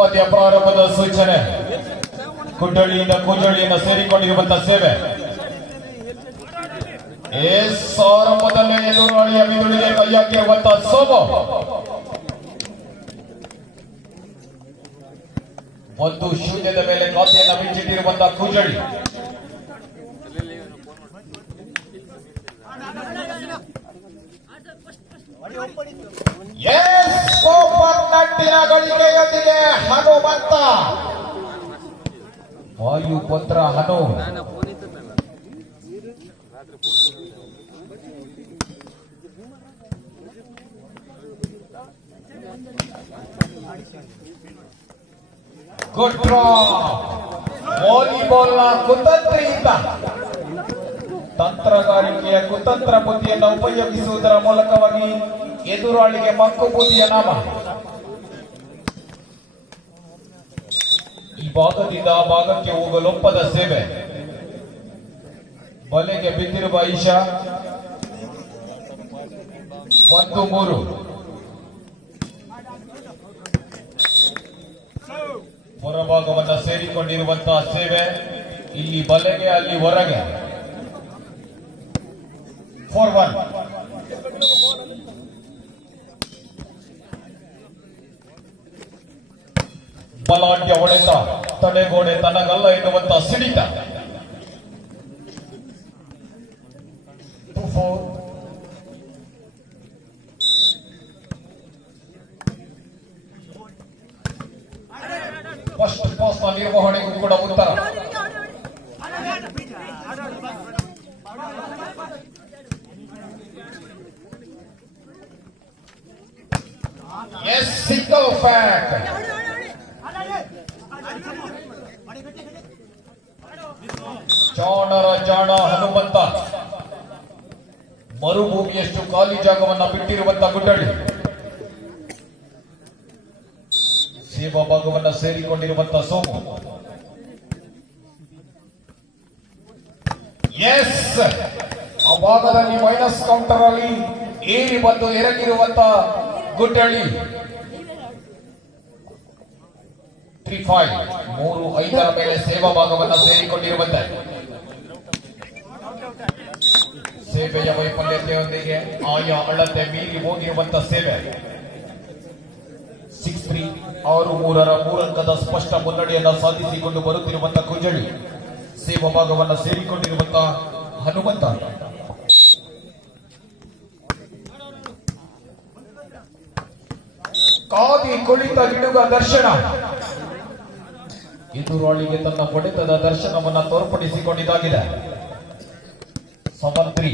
ಪದ್ಯ ಪ್ರಾರಂಭದ ಸೂಚನೆ. ಕುಂಡಳಿಯಿಂದ ಕುಂಡಳಿಯನ್ನು ಸೇರಿಕೊಂಡಿರುವಂತಹ ಸೇವೆ. ಆರಂಭದಲ್ಲೇ ಎದುರಾಳಿಯ ಮಿದುಳಿಗೆ ಕೈ ಹಾಕಿರುವಂತಹ ಸೋಮು. 1-0 ಮೇಲೆ ಖಾತೆಯನ್ನು ಬಿಚ್ಚಿಟ್ಟಿರುವಂತಹ ಕುಂಡಳಿ. ನಟ್ಟಿನ ಗಳಿಕೆಯೊಂದಿಗೆ ಹನುಮಂತ ವಾಯುಪುತ್ರ ಹನು. ಗುಡ್ ವಾಲಿಬಾಲ್ನ ಕುತಂತ್ರಿಯಿಂದ ತಂತ್ರಗಾರಿಕೆಯ ಕುತಂತ್ರ ಬುದ್ಧಿಯನ್ನು ಉಪಯೋಗಿಸುವುದರ ಮೂಲಕವಾಗಿ ಎದುರಾಳಿಗೆ ಮಕ್ಕು ಬುದ್ಧಿಯ ನಾಮ. ಈ ಭಾಗದಿಂದ ಆ ಭಾಗಕ್ಕೆ ಹೋಗಲೊಪ್ಪದ ಸೇವೆ. ಬಲೆಗೆ ಬಿದ್ದಿರುವ ಈಶಾ 1-3. ಹೊರಭಾಗವನ್ನು ಸೇರಿಕೊಂಡಿರುವಂತಹ ಸೇವೆ. ಇಲ್ಲಿ ಬಲೆಗೆ, ಅಲ್ಲಿ ಹೊರಗೆ. 4-1. ಬಲಾಢ್ಯ ಹೊಡೆತ, ತಡೆಗೋಡೆ ತನಗಲ್ಲ ಎನ್ನುವಂತ ಸಿಡಿತ. 2-4. ಫಸ್ಟ್ ಪಾಸ್ ನ ನಿರ್ವಹಣೆಗೂ ಕೂಡ ಉತ್ತರ. S single ಫ್ಯಾಕ್. ಜಾಣರ ಜಾಣ ಹನುಮಂತ ಮರುಭೂಮಿಯಷ್ಟು ಖಾಲಿ ಜಾಗವನ್ನ ಬಿಟ್ಟಿರುವಂತ ಗುಡ್ಡಳ್ಳಿ. ಸೇವಾ ಭಾಗವನ್ನ ಸೇರಿಕೊಂಡಿರುವಂತ ಸೋಮು. ಎಸ್, ಆ ಭಾಗದಲ್ಲಿ ಮೈನಸ್ ಕೌಂಟರ್ ಅಲ್ಲಿ ಏರಿ ಬಂದು ಎರಗಿರುವಂತ ಗುಡ್ಡಳ್ಳಿ. 3-5. 3-5 ಮೇಲೆ ಸೇವಾ ಭಾಗವನ್ನ ಸೇರಿಕೊಂಡಿರುವಂತೆ ಸೇವೆಯ ವೈಫಲ್ಯತೆಯೊಂದಿಗೆ ಆಯಾ ಅಳತೆ ಮೀರಿ ಹೋಗಿರುವಂತಹ ಸೇವೆ. 6-3. 6-3ರ 3 ಅಂಕದ ಸ್ಪಷ್ಟ ಮುನ್ನಡೆಯನ್ನ ಸಾಧಿಸಿಕೊಂಡು ಬರುತ್ತಿರುವಂತಹ ಕುಂಜಳಿ. ಸೇವಾ ಭಾಗವನ್ನ ಸೇರಿಕೊಂಡಿರುವಂತಹ ಹನುಮಂತ. ಕಾದಿ ಕುಳಿತ ಗಿಡುಗ ದರ್ಶನ. ಎದುರಾಳಿಗೆ ತನ್ನ ಹೊಡೆತದ ದರ್ಶನವನ್ನ ತೋರ್ಪಡಿಸಿಕೊಂಡಿದ್ದಾಗಿದೆ. 7-3.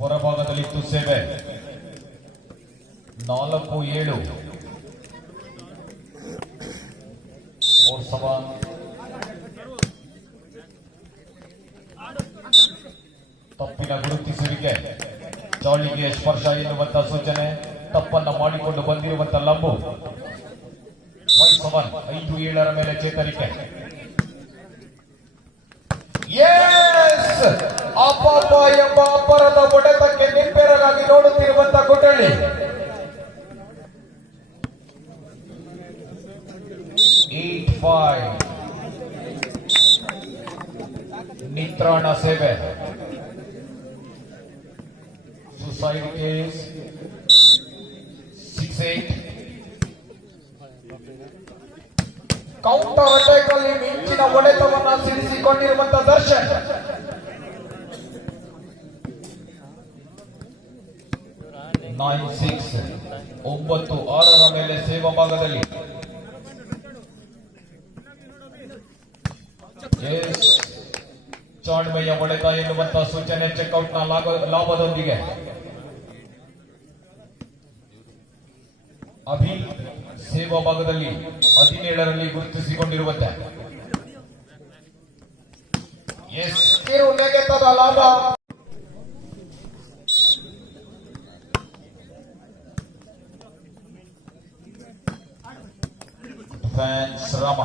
ಹೊರಭಾಗದಲ್ಲಿತ್ತು ಸೇವೆ. 4-7. ತಪ್ಪಿನ ಗುರುತಿಸುವಿಕೆ. ಚಾಳಿಗೆ ಸ್ಪರ್ಶ ಎನ್ನುವಂತ ಸೂಚನೆ. ತಪ್ಪನ್ನ ಮಾಡಿಕೊಂಡು ಬಂದಿರುವಂತ ಲಂಬು. 5-7. 5-7ರ ಮೇಲೆ ಚೇತರಿಕೆ. ಅಪಾಪ ಎಂಬ ಅಪರದ ಹೊಡೆತಕ್ಕೆ ನಿಂಬೆರಗಾಗಿ ನೋಡುತ್ತಿರುವಂತ ಗುಡ್ಡಳ್ಳಿ. 8-5. ನಿತ್ರಾಣ ಸೇವೆ. Suicide case. 6-8. ಕೌಂಟರ್ ಅಟ್ಯಾಕ್ ಅಲ್ಲಿ ಮಿಂಚಿನ ಹೊಡೆತವನ್ನ ಸಿಡಿಸಿಕೊಂಡಿರುವಂತ ದರ್ಶನ್. 9-6. 9-6ರ ಮೇಲೆ ಸೇವಾ ಭಾಗದಲ್ಲಿ. ಚಾಣ್ಮೆಯ ಹೊಡೆತ ಎನ್ನುವಂತಹ ಸೂಚನೆ. ಚೆಕ್ಔಟ್ ನ ಲಾಭದೊಂದಿಗೆ ಅಭಿ ಸೇವಾ ಭಾಗದಲ್ಲಿ 17ರಲ್ಲಿ ಗುರುತಿಸಿಕೊಂಡಿರುವಂತೆ. ಕಿರು ನೆಗೆತದ ಲಾಭ. ಫ್ಯಾನ್ಸ್ ರಾಮ.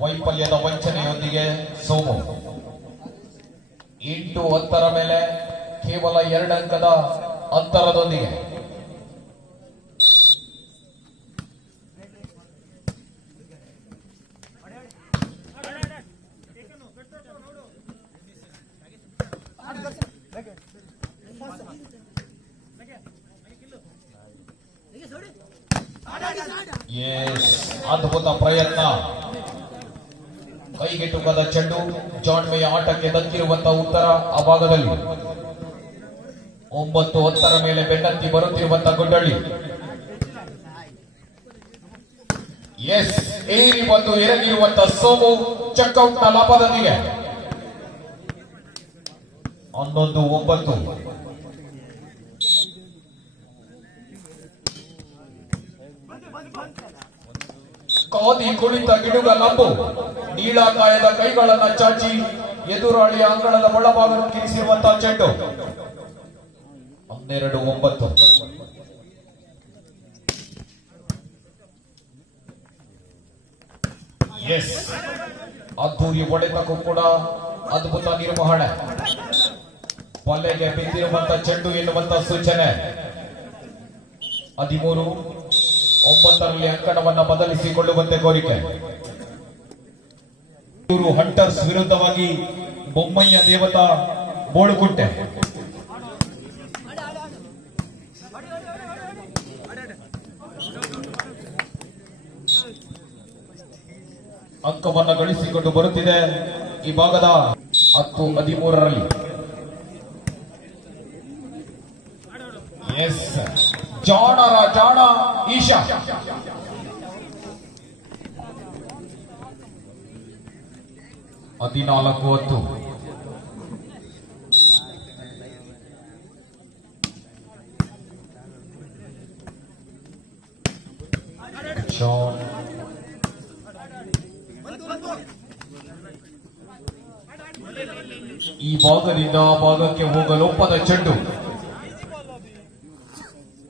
ವೈಫಲ್ಯದ ವಂಚನೆಯೊಂದಿಗೆ ಸೋಮು 8-10 ಮೇಲೆ ಕೇವಲ 2 ಅಂಕದ ಅಂತರದೊಂದಿಗೆ ಅದ್ಭುತ ಪ್ರಯತ್ನ, ಕೈಗೆಟುಕದ ಚೆಂಡು, ಜಾಣ್ಮೆಯ ಆಟಕ್ಕೆ ದಕ್ಕಿರುವಂತಹ ಉತ್ತರ ಆ ಭಾಗದಲ್ಲಿ. 9-10 ಮೇಲೆ ಬೆನ್ನತ್ತಿ ಬರುತ್ತಿರುವಂತಹ ಗುಂಡಳ್ಳಿ. ಏರಿ ಬಂದು ಎರಗಿರುವಂತಹ ಸೋಮು ಚೆಕ್ಔಟ್ ನ ಲಾಭದೊಂದಿಗೆ 11-9. ಕಾದಿ ಕುಳಿತ ಗಿಡುಗ ಲಂಬು ನೀಳಾಕಾಯದ ಕೈಗಳನ್ನ ಚಾಚಿ ಎದುರಾಳಿಯ ಅಂಗಳದ ಒಳಭಾಗವನ್ನು ಕಿರಿಸಿರುವಂತಹ ಚೆಂಡು. 12-9. ಅದ್ದೂರಿ ಹೊಡೆತಕ್ಕೂ ಕೂಡ ಅದ್ಭುತ ನಿರ್ವಹಣೆ. ಬಲೆಗೆ ಬಿದ್ದಿರುವಂತಹ ಚೆಂಡು ಎನ್ನುವಂತಹ ಸೂಚನೆ. 13-9 ಅಂಕಣವನ್ನ ಬದಲಿಸಿಕೊಳ್ಳುವಂತೆ ಕೋರಿಕೆ. ಇವರು ಹಂಟರ್ಸ್ ವಿರುದ್ಧವಾಗಿ ಬೊಮ್ಮಯ್ಯ ದೇವತಾ ಬೋಳುಕುಂಟೆ. ಅಂಕವನ್ನು ಗಳಿಸಿಕೊಂಡು ಬರುತ್ತಿದೆ ಈ ಭಾಗದ 10-13ರಲ್ಲಿ. ಜಾಣರ ಜಾಣ ಈಶಾ. 14-10. ಜಾನ್ ಈ ಭಾಗದಿಂದ ಆ ಭಾಗಕ್ಕೆ ಹೋಗಲೊಪ್ಪದ ಚೆಂಡು.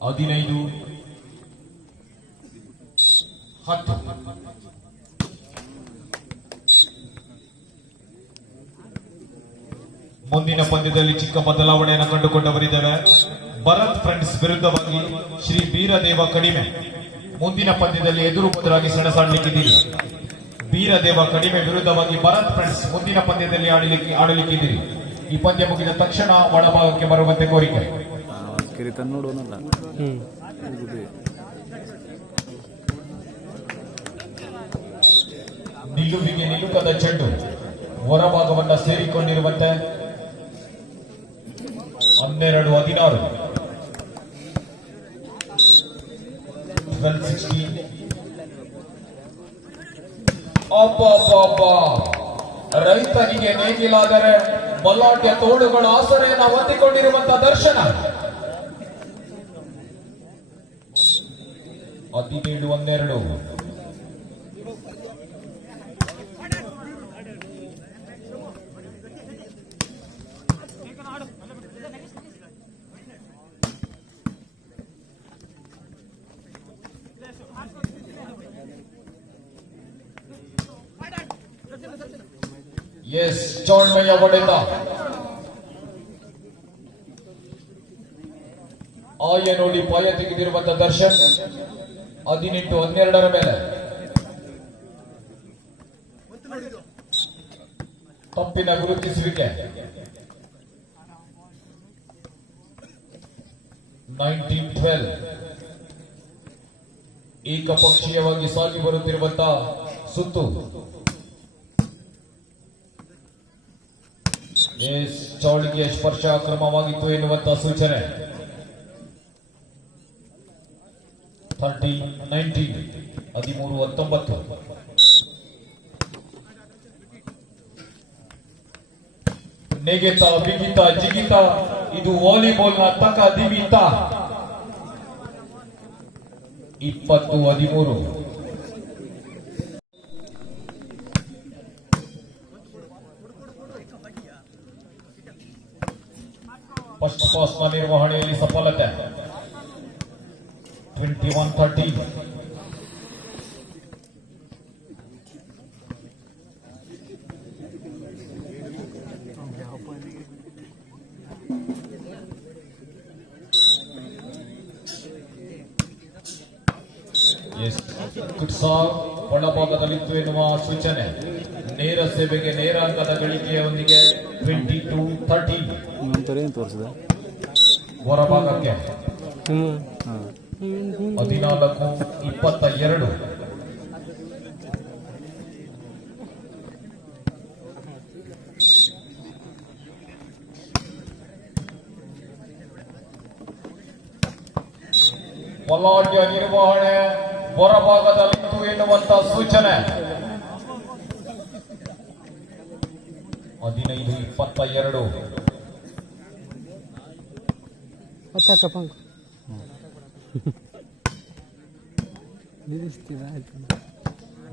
15-10. ಮುಂದಿನ ಪಂದ್ಯದಲ್ಲಿ ಚಿಕ್ಕ ಬದಲಾವಣೆಯನ್ನು ಕಂಡುಕೊಂಡವರಿದ್ದೇವೆ. ಭರತ್ ಫ್ರೆಂಡ್ಸ್ ವಿರುದ್ಧವಾಗಿ ಶ್ರೀ ಬೀರದೇವ ಕಡಿಮೆ ಮುಂದಿನ ಪಂದ್ಯದಲ್ಲಿ ಎದುರು ಮುದುರಾಗಿ ಸೆಣಸಾಡಲಿಕ್ಕಿದ್ದೀರಿ. ಬೀರದೇವ ಕಡಿಮೆ ವಿರುದ್ಧವಾಗಿ ಭರತ್ ಫ್ರೆಂಡ್ಸ್ ಮುಂದಿನ ಪಂದ್ಯದಲ್ಲಿ ಆಡಲಿಕ್ಕಿದ್ದೀರಿ. ಈ ಪಂದ್ಯ ಮುಗಿದ ತಕ್ಷಣ ಒಳಭಾಗಕ್ಕೆ ಬರುವಂತೆ ಕೋರಿಕೆ. ನಿಲುವಿಗೆ ನಿಲುಕದ ಚೆಂಡು ಹೊರಭಾಗವನ್ನ ಸೇರಿಕೊಂಡಿರುವಂತೆ. 12-16. 12-16. ರೈತನಿಗೆ ನೇಗಿಲಾದರೆ ಬಲಾಢ್ಯ ತೋಳುಗಳ ಆಸರೆಯನ್ನು ಹೊಂದಿಕೊಂಡಿರುವಂತಹ ದರ್ಶನ. 17-12. ಜಾಣ್ಮೆಯ ಹೊಡೆತ. ಆಯ ನೋಡಿ ಪಾಯ ತೆಗೆದಿರುವಂತಹ ದರ್ಶನ್. 18-12 ಮೇಲೆ ತಪ್ಪಿನ ಗುರುತಿಸುವಿಕೆ. 19-12. ಏಕಪಕ್ಷೀಯವಾಗಿ ಸಾಗಿ ಬರುತ್ತಿರುವಂತಹ ಸುತ್ತು. ಚೌಳಿಗೆ ಸ್ಪರ್ಶ ಕ್ರಮವಾಗಿತ್ತು ಎನ್ನುವಂತಹ ಸೂಚನೆ. 30-19. 13-19. ನೆಗೆತ ಬಿಗಿತ ಜಿಗಿತ ಇದು ವಾಲಿಬಾಲ್ನ ತಕ ದಿಮಿತ. 20-13. ಫಸ್ಟ್ ಪಾಸ್ನ ನಿರ್ವಹಣೆಯಲ್ಲಿ ಸಫಲತೆ. 21-13. ಸಾವ್ ಒಳಭಾಗದಲ್ಲಿತ್ತು ಎನ್ನುವ ಸೂಚನೆ. ನೇರ ಸೇವೆಗೆ ನೇರ ಅಂಕದ ಗಳಿಕೆಯೊಂದಿಗೆ 22-13 ಏನು ತೋರಿಸಿದೆ ಹೊರಭಾಗಕ್ಕೆ 14-22. ಬಲಾಢ್ಯ ನಿರ್ವಹಣೆ ಹೊರಭಾಗದಲ್ಲಿತ್ತು ಎನ್ನುವಂತ ಸೂಚನೆ. 15-22.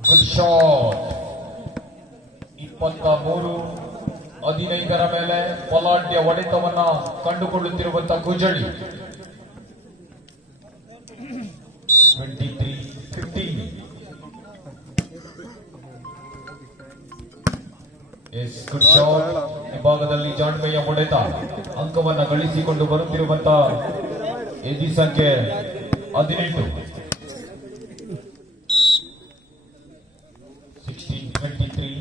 Good shot. 23-15 ಮೇಲೆ ಬಲಾಢ್ಯ ಹೊಡೆತವನ್ನ ಕಂಡುಕೊಳ್ಳುತ್ತಿರುವಂತಹ ಗುಜಳಿ. 23-15. Good shot. ವಿಭಾಗದಲ್ಲಿ ಜಾಣ್ಮೆಯ ಹೊಡೆತ ಅಂಕವನ್ನ ಗಳಿಸಿಕೊಂಡು ಬರುತ್ತಿರುವಂತಹ ಎದಿ ಸಂಖ್ಯೆ 18. 16-23.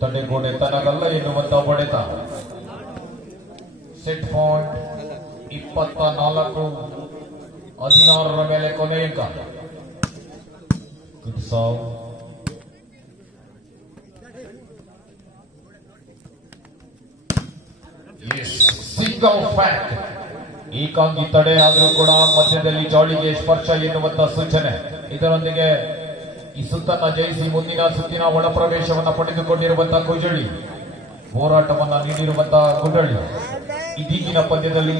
ತಡೆಗೋಡೆ ತನಗಲ್ಲ ಎನ್ನುವಂತ ಹೊಡೆತ. ಸೆಟ್ ಪಾಯಿಂಟ್ 24-16 ಮೇಲೆ ಕೊನೆಯ ಅಂಕ. Good save. Single fact. ಏಕಾಂಗಿ ತಡೆ ಆದರೂ ಕೂಡ ಮಧ್ಯದಲ್ಲಿ ಜಾಳಿಗೆ ಸ್ಪರ್ಶ ಎನ್ನುವಂತ ಸೂಚನೆ. ಇದರೊಂದಿಗೆ ಈ ಸುತ್ತನ್ನ ಜಯಿಸಿ ಮುಂದಿನ ಸುತ್ತಿನ ಒಳ ಪ್ರವೇಶವನ್ನ ಪಡೆದುಕೊಂಡಿರುವಂತಹ ಕುಜಳಿ, ಹೋರಾಟವನ್ನ ನೀಡಿರುವಂತಹ ಗುಡ್ಡಳ್ಳಿ ಇದೀಗಿನ ಪಂದ್ಯದಲ್ಲಿ